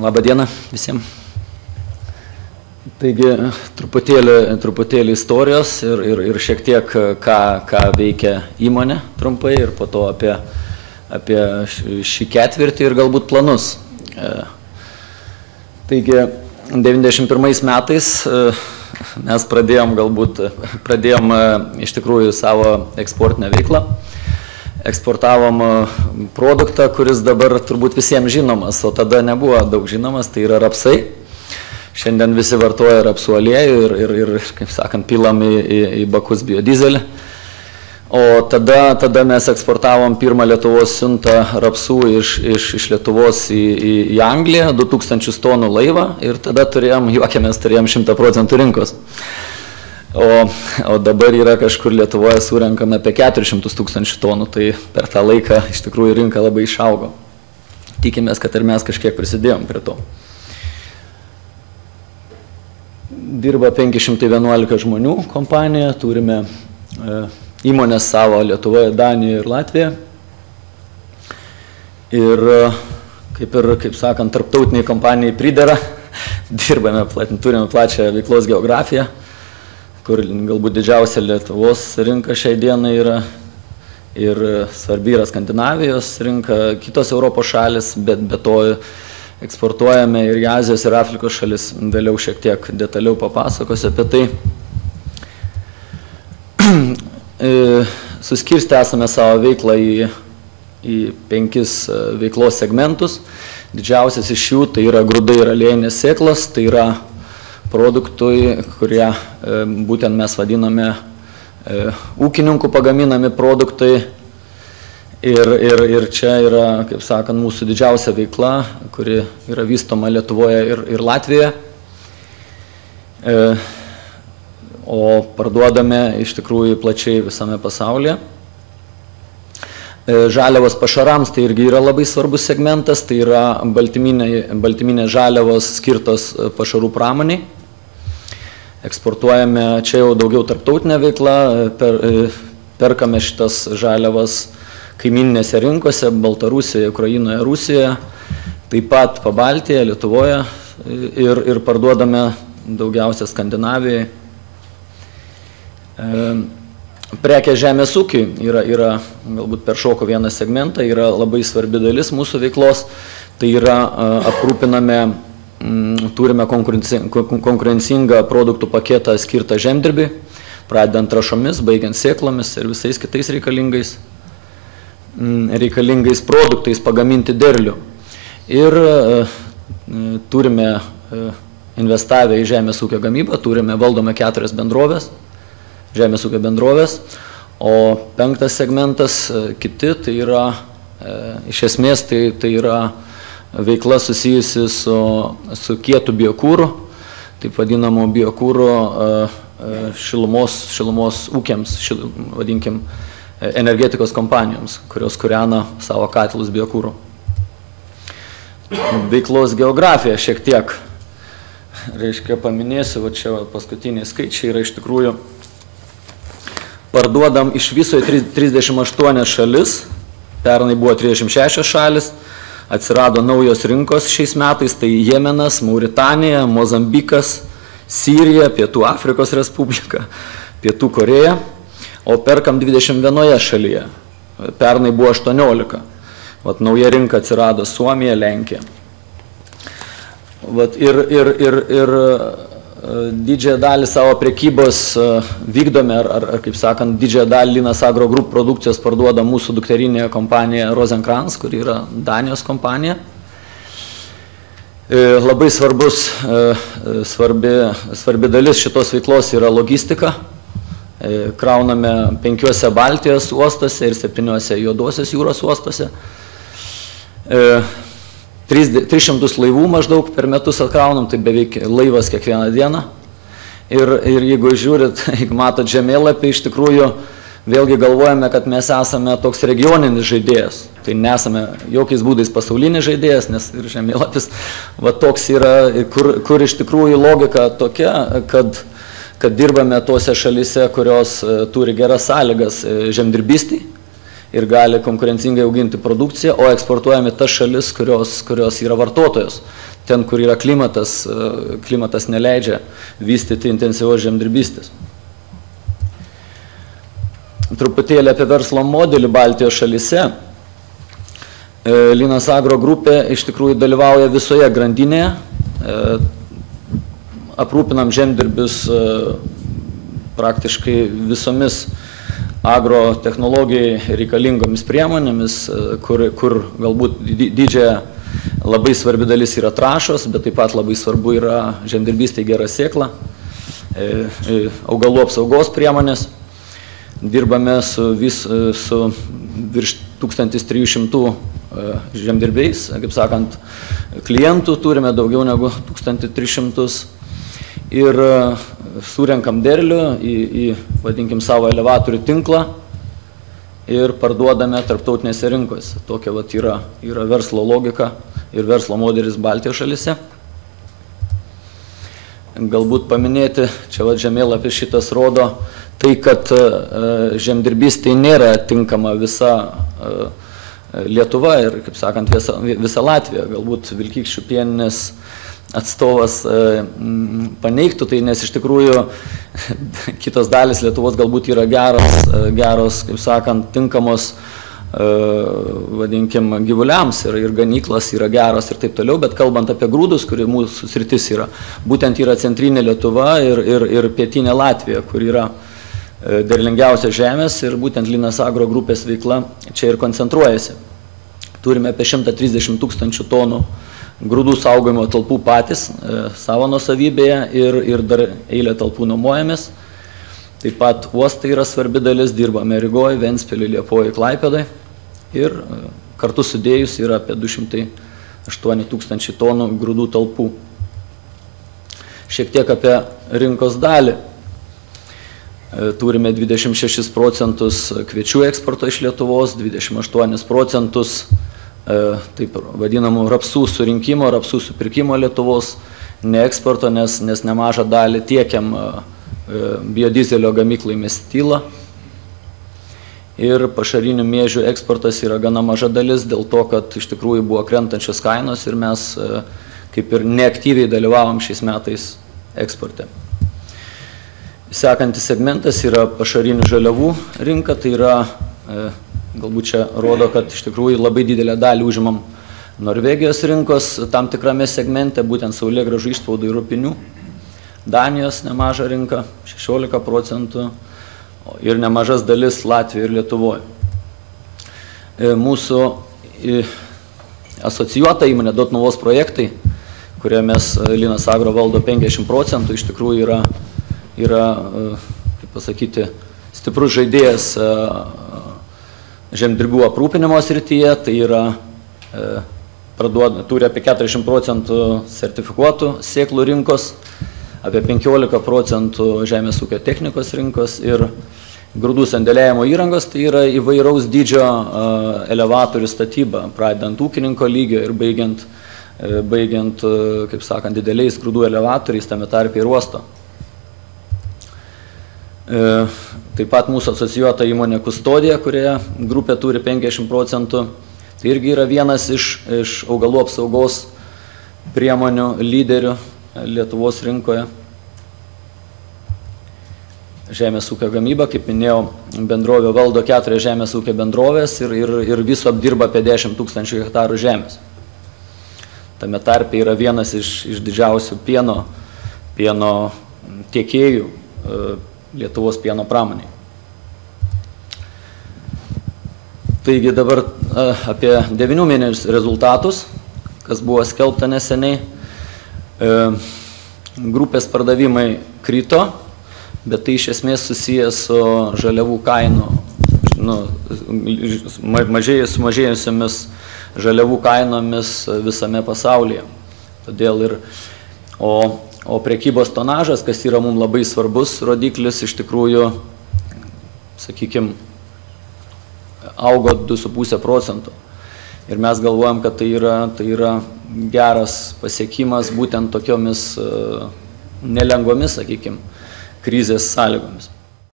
Labą dieną visiems. Taigi, truputėlį istorijos ir šiek tiek, ką veikia įmonė trumpai ir po to apie šį ketvirtį ir galbūt planus. Taigi, 91 metais mes pradėjom iš tikrųjų savo eksportinę veiklą. Eksportavom produktą, kuris dabar turbūt visiems žinomas, o tada nebuvo daug žinomas, tai yra rapsai. Šiandien visi vartoja rapsų aliejų ir kaip sakant, pilam į bakus biodizelį. O tada mes eksportavom pirmą Lietuvos siuntą rapsų iš Lietuvos į Angliją, 2000 tonų laivą ir tada turėjom 100% rinkos. O dabar yra kažkur Lietuvoje surenkame apie 400 000 tonų, tai per tą laiką iš tikrųjų rinka labai išaugo. Tikimės, kad ir mes kažkiek prisidėjom prie to. Dirba 511 žmonių kompanija, turime įmonės savo Lietuvoje, Danijoje ir Latvijoje. Ir kaip sakant, tarptautiniai kompanijai pridera, turime plačią veiklos geografiją, kur galbūt didžiausia Lietuvos rinka šiai dienai yra ir svarbi yra Skandinavijos rinka, kitos Europos šalis, bet be to eksportuojame ir į Azijos ir Afrikos šalis. Vėliau šiek tiek detaliau papasakosiu apie tai. Suskirstę esame savo veiklą į 5 veiklos segmentus. Didžiausias iš jų tai yra grūdai ir aliejinės sėklos, tai yra produktui, kurie būtent mes vadiname ūkininkų pagaminami produktai. Ir čia yra, kaip sakant, mūsų didžiausia veikla, kuri yra vystoma Lietuvoje ir Latvijoje. O parduodame iš tikrųjų plačiai visame pasaulyje. Žaliavos pašarams tai irgi yra labai svarbus segmentas, tai yra baltyminės žaliavos skirtos pašarų pramoniai. Eksportuojame čia jau daugiau tarptautinę veiklą, perkame šitas žaliavas kaimininėse rinkose, Baltarusijoje, Ukrainoje, Rusijoje, taip pat Pabaltyje, Lietuvoje ir parduodame daugiausia Skandinavijoje. Prekė žemės ūkiui yra galbūt peršoko vieną segmentą, yra labai svarbi dalis mūsų veiklos, tai yra aprūpiname, turime konkurencingą produktų paketą skirtą žemdirbiui, pradedant trąšomis, baigiant sėklomis ir visais kitais reikalingais produktais pagaminti derlių. Ir turime investavę į žemės ūkio gamybą, valdome 4 bendrovės, žemės ūkio bendrovės, o 5 segmentas kiti, tai yra, iš esmės, tai yra veikla susijusi su kietu biokūru, taip vadinamo biokūro šilumos ūkiams, vadinkim, energetikos kompanijoms, kurios kūrena savo katilus biokūru. Veiklos geografija šiek tiek, paminėsiu, va čia paskutiniai skaičiai yra iš tikrųjų, parduodam iš viso 38 šalis, pernai buvo 36 šalis, atsirado naujos rinkos šiais metais, tai Jemenas, Mauritanija, Mozambikas, Sirija, Pietų Afrikos Respublika, Pietų Koreja, o perkam 21 šalyje, pernai buvo 18. Vat nauja rinka atsirado Suomija, Lenkija. Vat ir didžiąją dalį savo prekybos vykdome, ar kaip sakant, didžiąją dalį Linas Agro Group produkcijos parduoda mūsų dukterinė kompanija Rosenkrantz, kuri yra Danijos kompanija. Labai svarbi dalis šitos veiklos yra logistika. Krauname 5 Baltijos uostose ir 7 Juodosios jūros uostose. 300 laivų maždaug per metus atkraunam, tai beveik laivas kiekvieną dieną. Ir jeigu žiūrit, jeigu matot žemėlapį, iš tikrųjų vėlgi galvojame, kad mes esame toks regioninis žaidėjas. Tai nesame jokiais būdais pasaulinis žaidėjas, nes ir žemėlapis va toks yra, kur iš tikrųjų logika tokia, kad dirbame tose šalyse, kurios turi geras sąlygas žemdirbystei. Ir gali konkurencingai auginti produkciją, o eksportuojame tas šalis, kurios yra vartotojos. ten, kur yra klimatas neleidžia vystyti intensyvios žemdirbystės. Truputėlį apie verslo modelį Baltijos šalyse. Linas Agro grupė iš tikrųjų dalyvauja visoje grandinėje. Aprūpinam žemdirbius praktiškai visomis agrotechnologijai reikalingomis priemonėmis, kur galbūt didžiąją labai svarbi dalis yra trąšos, bet taip pat labai svarbu yra žemdirbystė gera sėkla, augalų apsaugos priemonės. Dirbame su virš 1300 žemdirbiais, kaip sakant, klientų turime daugiau negu 1300 ir surenkam derlių į vadinkim, savo elevatorių tinklą ir parduodame tarptautinėse rinkose. Tokia vat yra verslo logika ir verslo modelis Baltijos šalyse. Galbūt paminėti, čia vat žemėlapis šitas rodo, tai, kad žemdirbystė nėra tinkama visa Lietuva ir, kaip sakant, visa Latvija. Galbūt Vilkykščių pieninės atstovas paneigtų tai, nes iš tikrųjų kitos dalis Lietuvos galbūt yra geros, kaip sakant, tinkamos, vadinkim, gyvuliams ir ganyklas yra geros ir taip toliau, bet kalbant apie grūdus, kuri mūsų sritis yra, būtent yra centrinė Lietuva ir pietinė Latvija, kur yra derlingiausios žemės ir būtent Linas Agro grupės veikla čia ir koncentruojasi. Turime apie 130 000 tonų grūdų saugojimo talpų patys savo nuosavybėje ir dar eilę talpų nuomojamės. Taip pat uostai yra svarbi dalis, dirbame Rygoj, Ventspily, Liepojoj, Klaipėdoj ir kartu sudėjus yra apie 208 000 tonų grūdų talpų. Šiek tiek apie rinkos dalį. Turime 26% kviečių eksporto iš Lietuvos, 28% taip vadinamų rapsų surinkimo, rapsų supirkimo Lietuvos, ne eksporto, nes nemažą dalį tiekiam biodizelio gamyklai Mestila. Ir pašarinių miežių eksportas yra gana maža dalis dėl to, kad iš tikrųjų buvo krentančios kainos ir mes kaip ir neaktyviai dalyvavom šiais metais eksporte. Sekantis segmentas yra pašarinių žaliavų rinka, tai yra, galbūt čia rodo, kad iš tikrųjų labai didelę dalį užimam Norvegijos rinkos tam tikrame segmente, būtent saulėgrąžų išspaudų ir rupinių. Danijos nemaža rinka, 16% ir nemažas dalis Latvijoje ir Lietuvoje. Mūsų asocijuota įmonė Dotnuvos projektai, kurie mes Linas Agro valdo 50%, iš tikrųjų yra, kaip pasakyti, stiprus žaidėjas žemdirbių aprūpinimo srityje, tai yra, turi apie 40% sertifikuotų sėklų rinkos, apie 15% žemės ūkio technikos rinkos ir grūdų sandėliavimo įrangos, tai yra įvairaus dydžio elevatorių statyba, pradedant ūkininko lygio ir baigiant, kaip sakant, dideliais grūdų elevatoriais, tame tarpe ir uosto. Taip pat mūsų asocijuota įmonė Kustodija, kurioje grupė turi 50%, tai irgi yra vienas iš augalų apsaugos priemonių lyderių Lietuvos rinkoje. Žemės ūkio gamyba, kaip minėjau, bendrovė valdo 4 žemės ūkio bendrovės ir viso apdirba apie 10 000 hektarų žemės. Tame tarpe yra vienas iš didžiausių pieno tiekėjų Lietuvos pieno pramoniai. Taigi dabar apie 9 mėnesių rezultatus, kas buvo skelbta neseniai. Grupės pardavimai krito, bet tai iš esmės susijęs su žaliavų kainų, sumažėjusiomis žaliavų kainomis visame pasaulyje. Todėl o prekybos tonažas, kas yra mums labai svarbus rodiklis, iš tikrųjų, sakykime, augo 2,5%. Ir mes galvojam, kad tai yra geras pasiekimas būtent tokiomis nelengvomis, sakykime, krizės sąlygomis.